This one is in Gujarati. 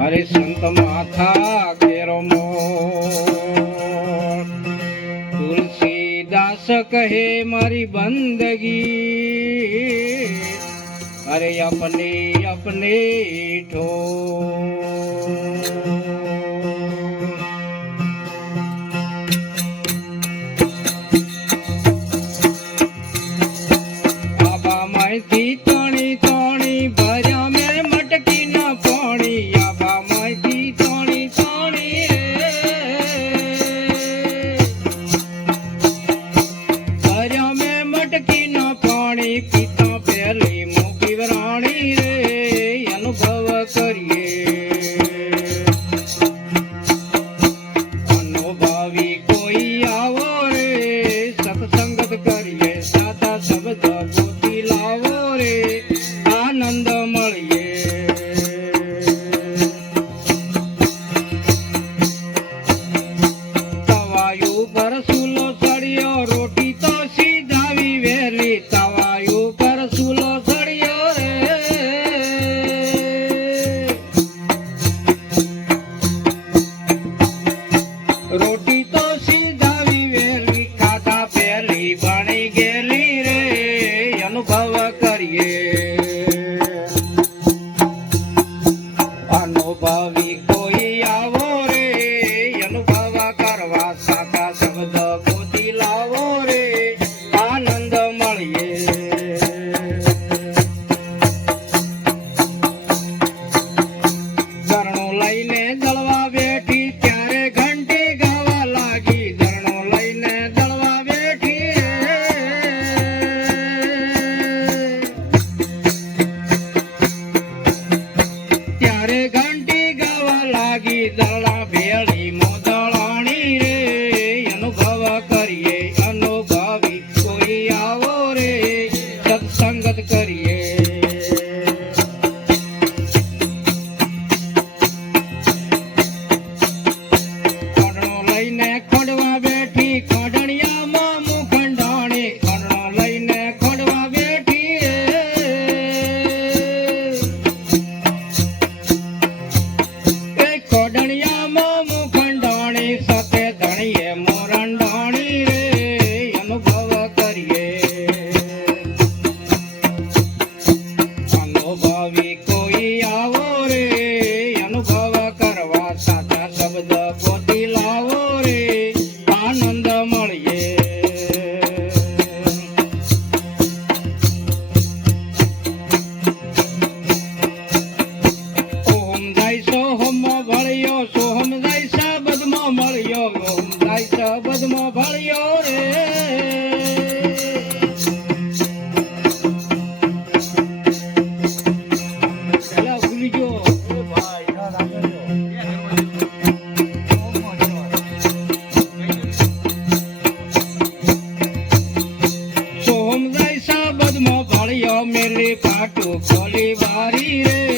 હરે સંત માથા કેરો તુલસીદાસ કહે મારી બંદગી અરે अपने अपने ठो आबा मायथी तणी तणी भर्या में मटकी न पाणी आबा मायथी तणी तणी भर्या में मटकी न पाणी पीता पहली मोगी वराणी रे अनुभव करिए अनुभवी कोई आवो रे सत्संगत करिए सादा शब्द गोती लावो रे आनंद मळिए तवायु पर सूलो सड़ियो रोटी तो सीधावी वेली तवायु पर सूलो सड़ियो रे रोटी तो सीधावी वेली खाधा पहली बनी गेली रे अनुभव करिए अनुभवी कोई आवो रे अनुभव करवा सादा शब्द गोती लावो रे आनंद मळिए ધરણો લઈને દળવા બેઠી ત્યારે ઘંટી ગાવા લાગી ધરણો લઈને દળવા બેઠી ત્યારે ઘંટી ગાવા લાગી દળા ભેળી મોદળાણી રે અનુભવ કરીએ અનુભવી કોઈ આવો રે સત્સંગત કરીએ ખંડણો લઈને ખંડવા બેઠી ખંડણિયામાં મુખંડાણી ખંડણો લઈને ખંડવા બેઠી એ ખંડણિયામાં મુખંડાણી સાથે ધણીએ મોરંડાણી રે અનુભવ કરીએ અનુભવી કોઈ આવો રે અનુભવ કરવા સાચા શબ્દ ગોતી લાવો રે આનંદ મળીએ ઓમ જાય સોહમમાં ભળ્યો સોહમ જાય શબ્દમાં મળ્યો ઓમ જાય શબ્દમાં ભળ્યો રે પેલા ભૂલી ગયો સોહમ જાય શબ્દમાં ભળ્યો મેલી પાટું ખોલી વારી રે